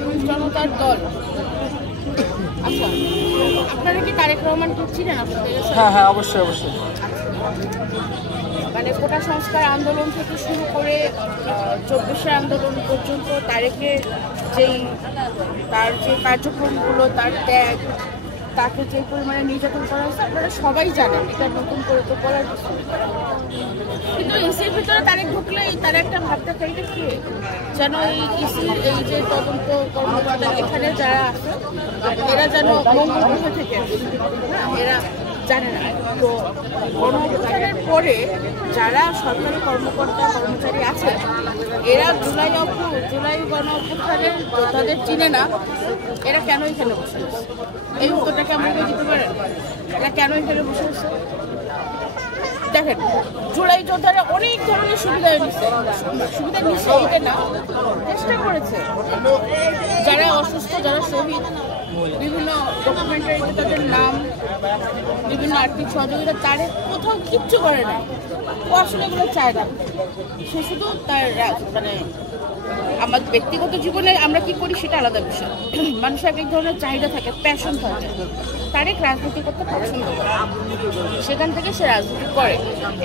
মানুষ জনতার দল। আচ্ছা, আপনারা কি তারেক রহমানকে চিনেন? আপনাদের? হ্যাঁ হ্যাঁ, অবশ্যই অবশ্যই। মানে কোটা সংস্কার আন্দোলন থেকে শুরু করে 24শে আন্দোলন পর্যন্ত তারেকের তার যে কার্যক্রমগুলো, তার ত্যাগ, তাকে যে পরিমাণে নির্যাতন করা হয়েছে আপনারা সবাই জানেন, এটা নতুন করে তো বলার কিছু। কিন্তু ইসির ভিতরে তারেক ঢুকলেই তার একটা ভাবটা চাইতে কি যেন এই ইসির এই যে তদন্ত কর্মকর্তা এখানে যারা আছে এরা যেন মঙ্গল গ্রহে থেকে এরা জানে না। তো গণঅভ্যুত্থানের পরে যারা সরকারি কর্মকর্তা কর্মচারী আছে এরা জুলাই গণঅভ্যুত্থানের যোদ্ধাদের চিনে না, এরা কেন এখানে বসে আছে? এই উত্তরটাকে আমাকে দিতে পারেন? এরা কেন এখানে বসে আছে? দেখেন, জুলাই যোদ্ধারা অনেক ধরনের সুবিধা নিচ্ছে এটা না, চেষ্টা করেছে। যারা অসুস্থ, যারা শহীদ, বিভিন্ন ডকুমেন্টারিতে তাদের নাম, বিভিন্ন আর্থিক সহযোগিতা, তার কোথাও কিচ্ছু করে নাই। ও আসলে এগুলো চায় না। সে শুধু তার মানে আমার ব্যক্তিগত জীবনে আমরা কি করি সেটা আলাদা বিষয়। মানুষের এক ধরনের চাহিদা থাকে, প্যাশন থাকে। তারেক রাজনীতি করতে পছন্দ করে, সেখান থেকে সে রাজনীতি করে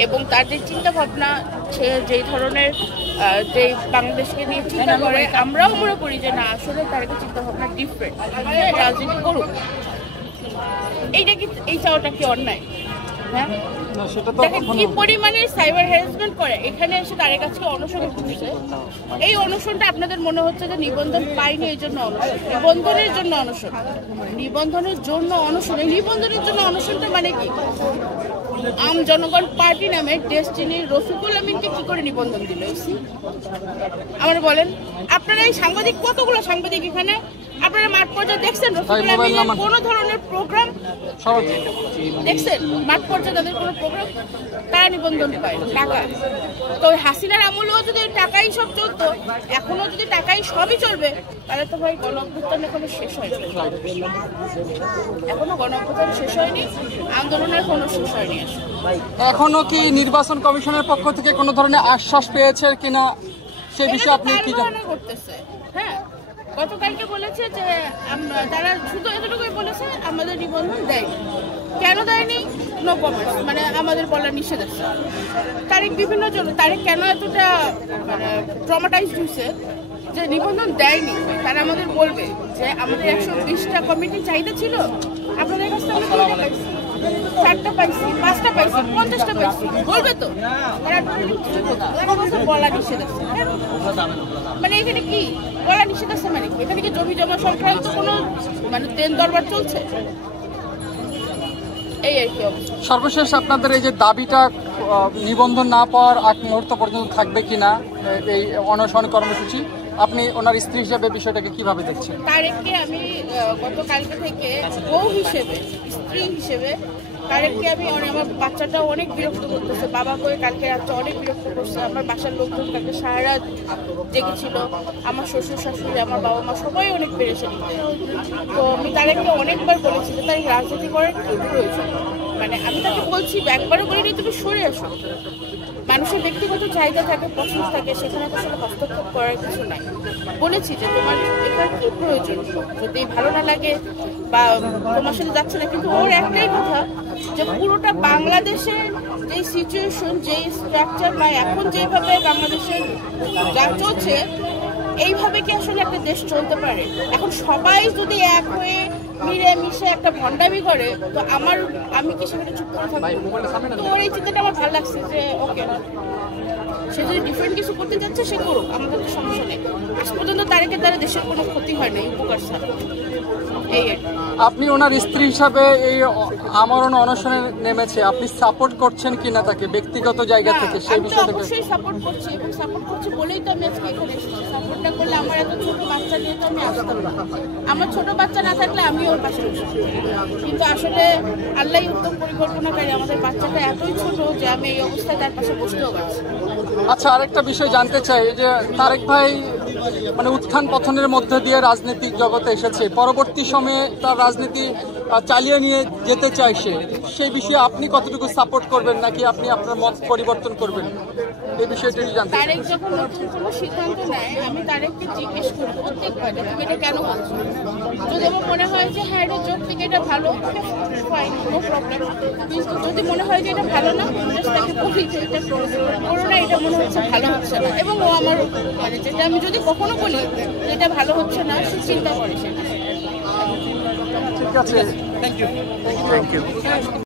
এবং তার যে চিন্তা ভাবনা, সে যেই ধরনের যে বাংলাদেশকে নিয়ে চিন্তা করে, আমরাও মনে করি যে না, আসলে তারেকের চিন্তা ভাবনা ডিফারেন্ট, রাজনীতি করুক। এই চাওয়াটা কি অন্যায়? হ্যাঁ, দেখেন কি পরিমাণে সাইবার হ্যারাসমেন্ট করে। এখানে এসে তারেক আজকে অনশনে বসেছে। এই অনশনটা আপনাদের মনে হচ্ছে যে নিবন্ধন পাইনি এই জন্য অনশন, নিবন্ধনের জন্য অনশন, নিবন্ধনের জন্য অনশন। এই নিবন্ধনের জন্য অনশনটা মানে কি? আম জনগণ পার্টি নামে ডেস্টিনির রফিকুল আমিনকে কি করে নিবন্ধন দিল? আমার বলেন, আপনারা এই সাংবাদিক, কতগুলো সাংবাদিক এখানে আপনারা মাঠ পর্যায়ে দেখছেন রফিকুল আমিনের কোনো ধরনের প্রোগ্রাম দেখছেন? মাঠ পর্যায়ে তাদের কোনো প্রোগ্রাম, তারা নিবন্ধন পায় টাকা। তো হাসিনার আমলেও যদি টাকাই সব চলতো, এখনো যদি টাকাই সবই চলবে, তাহলে তো ভাই গণঅভ্যুত্থান এখনো শেষ হয়নি। এখনো গণঅভ্যুত্থান শেষ হয়নি, আন্দোলনের কোনো শেষ হয়নি। এখনো কি নির্বাচন কমিশনের পক্ষ থেকে কোনো ধরনের আশ্বাস পেয়েছে কিনা সেই বিষয়ে আপনি কি জানেন? করতেছে, হ্যাঁ, গতকালকে বলেছে যে তারা শুধু এতটুকুই বলেছে আমাদের নিবন্ধন দেয়নি। কেন দেয়নি? নো কমেন্টস, মানে আমাদের বলার নিষেধ আছে। তারিখ বিভিন্ন জন্য তারিখ কেন এতটা মানে ট্রমাটাইজড হয়েছে যে নিবন্ধন দেয়নি, তারা আমাদের বলবে যে আমাদের 120টা কমিটির চাহিদা ছিল, আপনাদের কাছ থেকে আমরা 4টা পাইছি, 5টা পাইছি, 50টা পাইছি, বলবে তো? তারা বলা নিষেধ আছে। মানে এখানে কি বলা নিষেধ আছে? মানে এখানে কি জমি জমা সংক্রান্ত কোনো মানে দেন দরবার চলছে? এই আর কি অবস্থা। সর্বশেষ আপনাদের এই যে দাবিটা নিবন্ধন না পাওয়ার আগ মুহূর্ত পর্যন্ত থাকবে কিনা এই অনশন কর্মসূচি, আপনি ওনার স্ত্রী হিসেবে বিষয়টাকে কিভাবে দেখছেন? তারেককে আমি গতকালকে থেকে বউ হিসেবে, স্ত্রী হিসেবে তারেককে আমি আমার বাচ্চাটাও অনেক বিরক্ত করতেছে। বাবা করে কালকে রাত্রে অনেক বিরক্ত করছে। আমার বাসার লোকজন কালকে সারা রাত জেগেছিল, আমার শ্বশুর শাশুড়ি, আমার বাবা মা সবাই অনেক পেরেছে। তো আমি তারেককে অনেকবার বলেছি যে তার রাজনীতি করার কি প্রয়োজন। মানে আমি তাকে বলছি, একবারও বলিনি তুমি সরে আসো। মানুষের ব্যক্তিগত চাহিদা থাকে, পছন্দ থাকে, সেখানে তো আসলে হস্তক্ষেপ করার কিছু নাই। বলেছি যে তোমার এটার কি প্রয়োজন, যদি ভালো না লাগে বা তোমার সাথে যাচ্ছে না। কিন্তু ওর একটাই কথা যে পুরোটা বাংলাদেশের যে সিচুয়েশন, যে স্ট্রাকচার বা এখন যেভাবে বাংলাদেশের যা চলছে, এইভাবে কি আসলে একটা দেশ চলতে পারে? এখন সবাই যদি এক হয়ে মিলেমিশে একটা ভণ্ডামি করে, তো আমি কি সেখানে চুপ করে থাকবো? তো ওর এই চিন্তাটা আমার ভালো লাগছে যে ওকে, সে যদি ডিফারেন্ট কিছু করতে যাচ্ছে সে করুক, আমাদের তো সমস্যা নেই। আজ পর্যন্ত তারেকের দ্বারা দেশের কোনো ক্ষতি হয় না, উপকার ছাড়া। এই আপনি ওনার স্ত্রী হিসাবে এই আমরণ অনশনে নেমেছে, আপনি সাপোর্ট করছেন কিনা তাকে ব্যক্তিগত জায়গা থেকে সেই বিষয়টা? অবশ্যই সাপোর্ট করছি, এবং সাপোর্ট করছি বলেই তো আমি আজকে এখানে এসেছি। সাপোর্টটা করলে আমার এত ছোট বাচ্চা নিয়ে তো আমি আসতাম না। আমার ছোট বাচ্চা না থাকলে আমি ওর পাশে বসেছি। কিন্তু আসলে আল্লাহই উত্তম পরিকল্পনাকারী। আমাদের বাচ্চাটা এতই ছোট যে আমি এই অবস্থায় তার পাশে বসতেও পারছি। আচ্ছা, আরেকটা বিষয় জানতে চাই যে তারেক ভাই মানে উত্থান পতনের মধ্যে দিয়ে রাজনৈতিক জগতে এসেছে, পরবর্তী সময়ে তার রাজনীতি চালিয়ে নিয়ে যেতে চায় সেই বিষয়ে আপনি কতটুকু সাপোর্ট করবেন নাকি আপনি আপনার মত পরিবর্তন করবেন এই বিষয়টা জানতে চাই। তারেক যখন নতুন কোনো সিদ্ধান্ত নেয় আমি তারেককে জিজ্ঞেস করি প্রত্যেকবার যে তুমি এটা কেন করছো। যদি আমার মনে হয় যে হ্যাঁ এটা যোগ থেকে এটা ভালো, ফাইন, নো প্রবলেম। কিন্তু যদি মনে হয় যে এটা ভালো না, জাস্ট তাকে বলি যে এটা করো না, এটা মনে হচ্ছে ভালো হচ্ছে না। এবং ও আমার মানে যেটা আমি যদি কখনো বলি যে এটা ভালো হচ্ছে না, সে চিন্তা করে সেটা। ঠিক আছে, থ্যাংক ইউ।